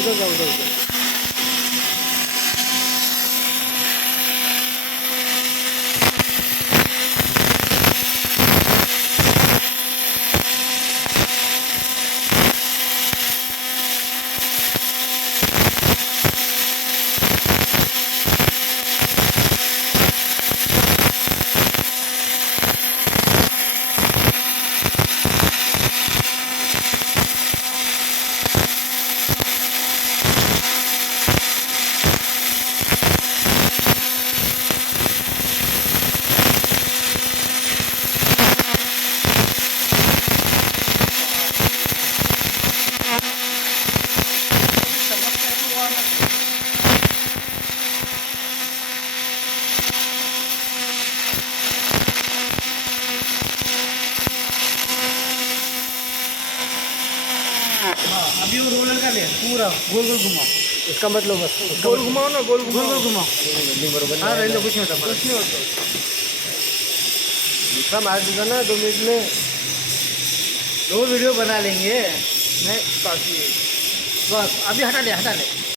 इधर जाओ उधर जाओ। हाँ, अभी वो रोलर का ले पूरा गोल गोल घुमाओ। इसका मतलब बस गोल घुमाओ ना, गोल गोल घुमाओ। गोल घुमाओ। नहीं बरोबर हाँ रहने दो, कुछ नहीं होता, कुछ नहीं होता। दूसरा मार दूंगा ना 2 मिनट में। दो वीडियो बना लेंगे। मैं काफी बस अभी हटा ले, हटा ले।